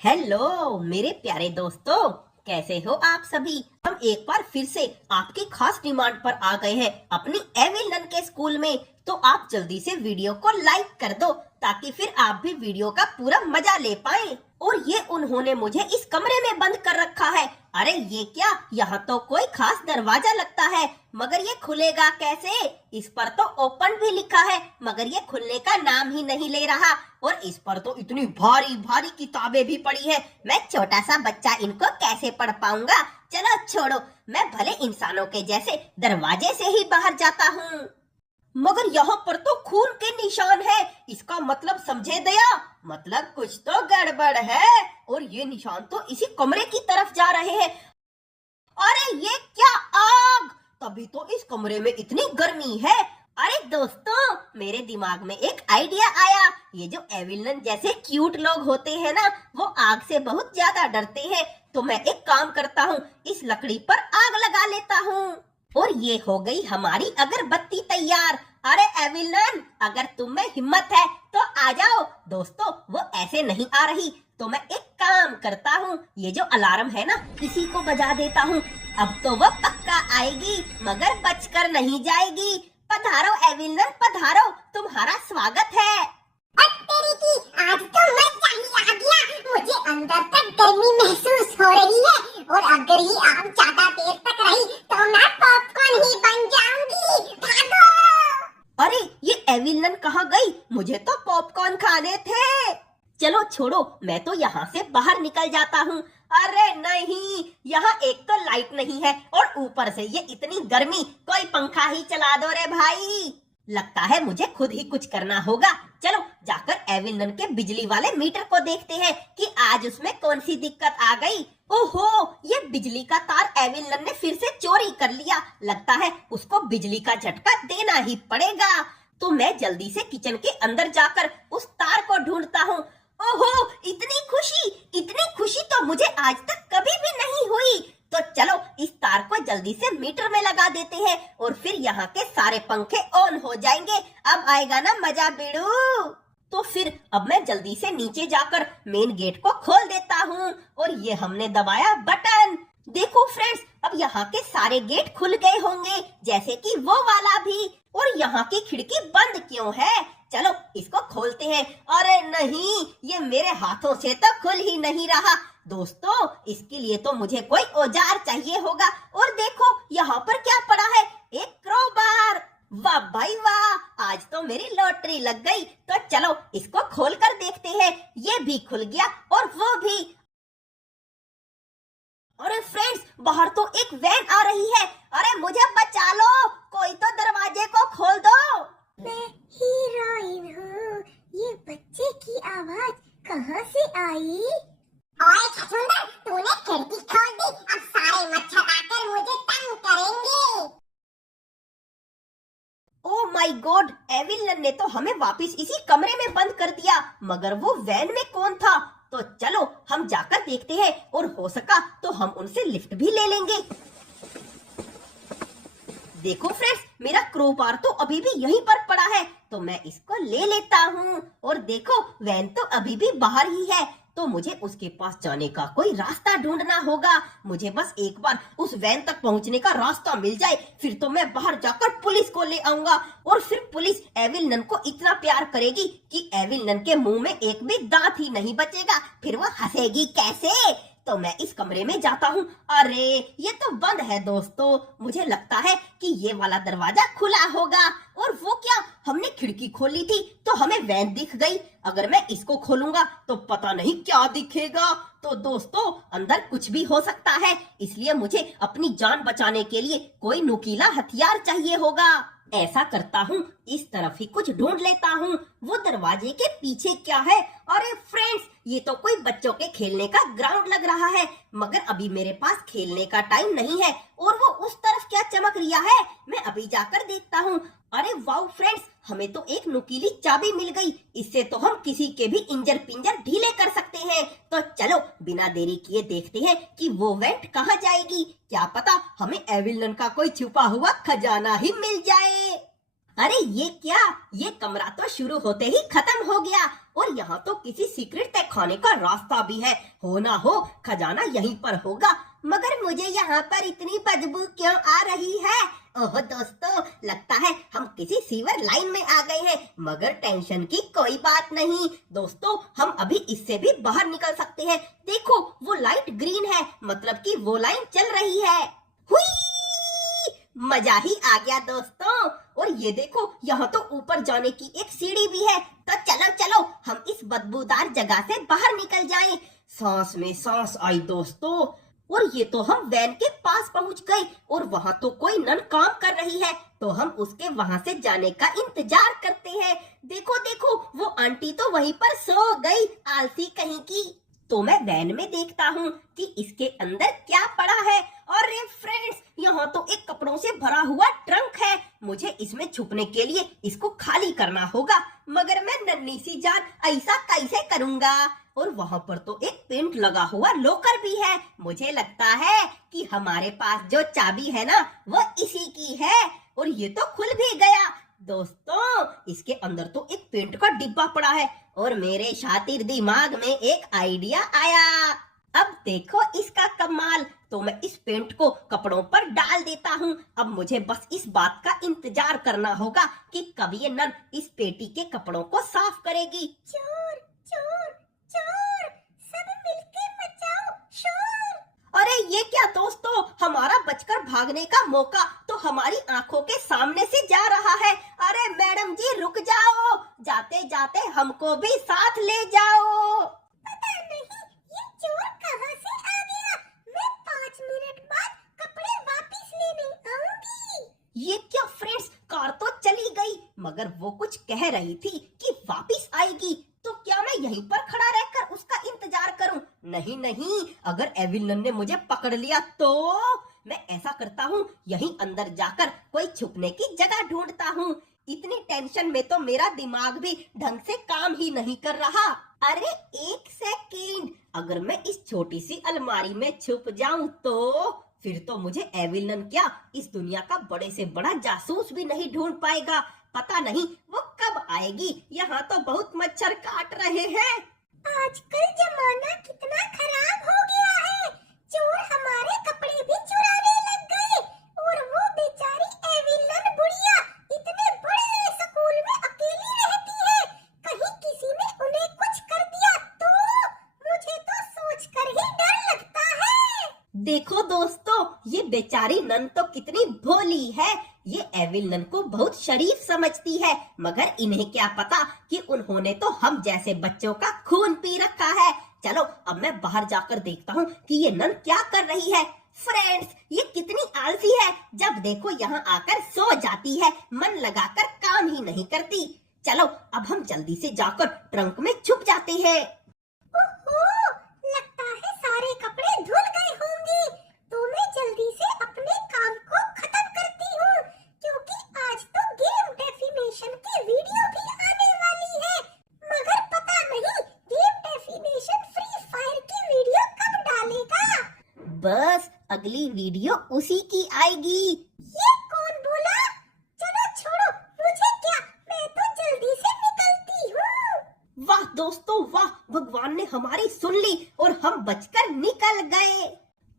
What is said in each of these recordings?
Hello मेरे प्यारे दोस्तों, कैसे हो आप सभी। हम एक बार फिर से आपकी खास डिमांड पर आ गए हैं अपनी एविल नन के स्कूल में। तो आप जल्दी से वीडियो को लाइक कर दो ताकि फिर आप भी वीडियो का पूरा मजा ले पाए। और ये उन्होंने मुझे इस कमरे में बंद कर रखा है। अरे ये क्या, यहाँ तो कोई खास दरवाजा लगता है, मगर ये खुलेगा कैसे। इस पर तो ओपन भी लिखा है, मगर ये खुलने का नाम ही नहीं ले रहा। और इस पर तो इतनी भारी भारी किताबें भी पड़ी है, मैं छोटा सा बच्चा इनको कैसे पढ़ पाऊंगा। चलो छोड़ो, मैं भले इंसानों के जैसे दरवाजे से ही बाहर जाता हूँ। मगर यहाँ पर तो खून के निशान है, इसका मतलब समझे दया, मतलब कुछ तो गड़बड़ है। और ये निशान तो इसी कमरे की तरफ जा रहे हैं। अरे ये क्या, आग! तभी तो इस कमरे में इतनी गर्मी है। अरे दोस्तों, मेरे दिमाग में एक आइडिया आया। ये जो एविल नन जैसे क्यूट लोग होते हैं ना, वो आग से बहुत ज्यादा डरते हैं। तो मैं एक काम करता हूँ, इस लकड़ी पर आग लगा लेता हूँ और ये हो गई हमारी अगरबत्ती तैयार। अरे एविल नन, अगर तुम में हिम्मत है तो आ जाओ। दोस्तों, वो ऐसे नहीं आ रही, तो मैं एक काम करता हूँ, ये जो अलार्म है ना, इसी को बजा देता हूँ। अब तो वो पक्का आएगी, मगर बचकर नहीं जाएगी। पधारो एविल नन, पधारो, तुम्हारा स्वागत है। तेरी की, आज तो मजा ही आ गया। मुझे अंदर तक गर्मी महसूस हो रही है और अगर ये आग ज्यादा देर तक रही तो मैं पॉपकॉर्न ही बन जाऊंगी। भागो! अरे ये एविल नन कहाँ गई? मुझे तो पॉपकॉर्न खाने थे। चलो छोड़ो, मैं तो यहाँ से बाहर निकल जाता हूँ। अरे नहीं, यहाँ एक तो लाइट नहीं है और ऊपर से ये इतनी गर्मी, कोई पंखा ही चला दो रे भाई। लगता है मुझे खुद ही कुछ करना होगा। चलो जाकर एविल नन के बिजली वाले मीटर को देखते हैं कि आज उसमें कौन सी दिक्कत आ गई। ओहो, ये बिजली का तार एविल नन ने फिर से चोरी कर लिया। लगता है उसको बिजली का झटका देना ही पड़ेगा। तो मैं जल्दी से किचन के अंदर जाकर उस तार को ढूंढता हूँ। ओहो, इतनी खुशी तो मुझे आज तक कभी भी नहीं हुई। तो चलो इस तार को जल्दी से मीटर में लगा देते हैं और फिर यहाँ के सारे पंखे ऑन हो जाएंगे। अब आएगा ना मजा बिड़ू। तो फिर अब मैं जल्दी से नीचे जाकर मेन गेट को खोल देता हूँ और ये हमने दबाया बटन। देखो फ्रेंड्स, अब यहाँ के सारे गेट खुल गए होंगे, जैसे कि वो वाला भी। और यहाँ की खिड़की बंद क्यों है? चलो इसको खोलते हैं। अरे नहीं, ये मेरे हाथों से तो खुल ही नहीं रहा। दोस्तों, इसके लिए तो मुझे कोई औजार चाहिए होगा। और देखो यहाँ पर क्या पड़ा है, एक क्रोबार। वाह भाई वाह, आज तो मेरी लॉटरी लग गई। तो चलो इसको खोल कर देखते हैं। ये भी खुल गया और वो भी। अरे फ्रेंड्स, बाहर तो एक वैन आ रही है। अरे मुझे बचा लो, कोई तो दरवाजे को खोल दो। मैं हीरोइन हूँ। ये बच्चे की आवाज कहाँ से आई? ओए छछूंदर, तूने खिड़की खोल दी। अब सारे मच्छर आकर मुझे तंग करेंगे। Oh my God, Evil Nun ने तो हमें वापस इसी कमरे में बंद कर दिया। मगर वो वैन में कौन था? तो चलो हम जाकर देखते हैं और हो सका तो हम उनसे लिफ्ट भी ले लेंगे। देखो फ्रेंड्स, मेरा क्रोबार तो अभी भी यहीं पर पड़ा है, तो मैं इसको ले लेता हूँ। और देखो वैन तो अभी भी बाहर ही है, तो मुझे उसके पास जाने का कोई रास्ता ढूंढना होगा। मुझे बस एक बार उस वैन तक पहुंचने का रास्ता मिल जाए, फिर तो मैं बाहर जाकर पुलिस को ले आऊंगा। और फिर पुलिस एविल नन को इतना प्यार करेगी कि एविल नन के मुंह में एक भी दांत ही नहीं बचेगा। फिर वो हंसेगी कैसे? तो मैं इस कमरे में जाता हूँ। अरे ये तो बंद है दोस्तों, मुझे लगता है कि ये वाला दरवाजा खुला होगा। और वो क्या, हमने खिड़की खोली थी तो हमें वैन दिख गई। अगर मैं इसको खोलूंगा तो पता नहीं क्या दिखेगा। तो दोस्तों, अंदर कुछ भी हो सकता है, इसलिए मुझे अपनी जान बचाने के लिए कोई नुकीला हथियार चाहिए होगा। ऐसा करता हूँ, इस तरफ ही कुछ ढूंढ लेता हूँ। वो दरवाजे के पीछे क्या है? अरे फ्रेंड्स, ये तो कोई बच्चों के खेलने का ग्राउंड लग रहा है, मगर अभी मेरे पास खेलने का टाइम नहीं है। और वो उस तरफ क्या चमक रिया है, मैं अभी जाकर देखता हूँ। अरे वाओ फ्रेंड्स, हमें तो एक नुकीली चाबी मिल गई। इससे तो हम किसी के भी इंजर पिंजर ढीले कर सकते हैं। तो चलो बिना देरी किए देखते हैं कि वो वेंट कहाँ जाएगी। क्या पता हमें एविल नन का कोई छुपा हुआ खजाना ही मिल जाए। अरे ये क्या, ये कमरा तो शुरू होते ही खत्म हो गया और यहाँ तो किसी सीक्रेट तहखाने का रास्ता भी है। हो ना हो खजाना यहीं पर होगा, मगर मुझे यहाँ पर इतनी बदबू क्यों आ रही है? ओह दोस्तों, लगता है हम किसी सीवर लाइन में आ गए हैं, मगर टेंशन की कोई बात नहीं दोस्तों, हम अभी इससे भी बाहर निकल सकते हैं। देखो वो लाइट ग्रीन है, मतलब कि वो लाइन चल रही है। हुई, मजा ही आ गया दोस्तों। और ये देखो यहाँ तो ऊपर जाने की एक सीढ़ी भी है, तो चलो चलो हम इस बदबूदार जगह से बाहर निकल जाएं। सांस में सांस आई दोस्तों, और ये तो हम वैन के पास पहुंच गए और वहाँ तो कोई नन काम कर रही है, तो हम उसके वहाँ से जाने का इंतजार करते हैं। देखो देखो वो आंटी तो वहीं पर सो गई, आलसी कहीं की। तो मैं वैन में देखता हूँ कि इसके अंदर क्या पड़ा है। और फ्रेंड्स, यहाँ तो एक कपड़ों से भरा हुआ ट्रंक है, मुझे इसमें छुपने के लिए इसको खाली करना होगा, मगर मैं नन्ही सी जान ऐसा कैसे करूँगा? और वहाँ पर तो एक पेंट लगा हुआ लॉकर भी है, मुझे लगता है कि हमारे पास जो चाबी है ना वो इसी की है। और ये तो खुल भी गया दोस्तों, इसके अंदर तो एक पेंट का डिब्बा पड़ा है और मेरे शातिर दिमाग में एक आइडिया आया। अब देखो इसका कमाल, तो मैं इस पेंट को कपड़ों पर डाल देता हूँ। अब मुझे बस इस बात का इंतजार करना होगा कि कब ये नन इस पेटी के कपड़ों को साफ करेगी। चोर चोर चोर, सब मिलके मचाओ शोर। अरे ये क्या दोस्तों, हमारा बचकर भागने का मौका तो हमारी आंखों के सामने से जा रहा है। अरे मैडम जी रुक जाओ, जाते जाते हमको भी साथ ले जाओ। पता नहीं ये चोर कहाँ से आ गया, मैं 5 मिनट बाद कपड़े वापस लेने आऊंगी। ये क्या फ्रेंड्स, कार तो चली गई, मगर वो कुछ कह रही थी कि वापस आएगी, तो क्या मैं यहीं पर खड़ा रहकर उसका इंतजार करूं? नहीं नहीं, अगर एविलन ने मुझे पकड़ लिया तो मैं ऐसा करता हूँ, यहीं अंदर जाकर कोई छुपने की जगह ढूंढता हूँ। इतनी टेंशन में तो मेरा दिमाग भी ढंग से काम ही नहीं कर रहा। अरे एक सेकंड, अगर मैं इस छोटी सी अलमारी में छुप जाऊं तो फिर तो मुझे एविलन क्या, इस दुनिया का बड़े से बड़ा जासूस भी नहीं ढूंढ पाएगा। पता नहीं वो कब आएगी, यहाँ तो बहुत मच्छर काट रहे हैं। आजकल जमाना कितना खराब हो गया है, चोर हमारे कपड़े भी चुराने लग गए। और वो बेचारी एविलन बुढ़िया इतने बड़े स्कूल में अकेली रहती है, कहीं किसी ने उन्हें कुछ कर दिया तो मुझे तो सोचकर ही डर लगता है। देखो दोस्तों, ये बेचारी नन तो कितनी भोली है, ये एविल नन को बहुत शरीफ समझती है, मगर इन्हें क्या पता कि उन्होंने तो हम जैसे बच्चों का खून पी रखा है। चलो अब मैं बाहर जाकर देखता हूँ कि ये नन क्या कर रही है। फ्रेंड्स, ये कितनी आलसी है, जब देखो यहाँ आकर सो जाती है, मन लगाकर काम ही नहीं करती। चलो अब हम जल्दी से जाकर ट्रंक में छुप जाते हैं। ओहो, लगता है सारे कपड़े धुल गए होंगे, तो मैं जल्दी से अपने काम को खत्म करती हूँ, क्योंकि आज तो गेम डेफिनेशन की वीडियो भी आने वाली है। मगर पता नहीं गेम डेफिनेशन फ्री फायर की वीडियो कब डालेगा। बस अगली वीडियो उसी की आएगी। ये कौन बोला? चलो छोड़ो, मुझे क्या, मैं तो जल्दी से निकलती हूँ। वाह दोस्तों वाह, भगवान ने हमारी सुन ली और हम बचकर निकल गए।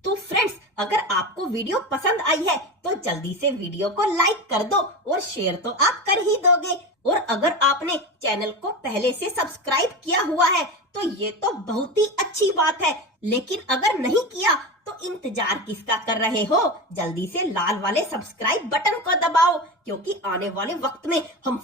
तो फ्रेंड्स, अगर आपको वीडियो पसंद आई है तो जल्दी से वीडियो को लाइक कर दो और शेयर तो आप कर ही दोगे। और अगर आपने चैनल को पहले से सब्सक्राइब किया हुआ है तो ये तो बहुत ही अच्छी बात है, लेकिन अगर नहीं किया तो इंतजार किसका कर रहे हो? जल्दी से लाल वाले सब्सक्राइब बटन को दबाओ, क्योंकि आने वाले वक्त में हम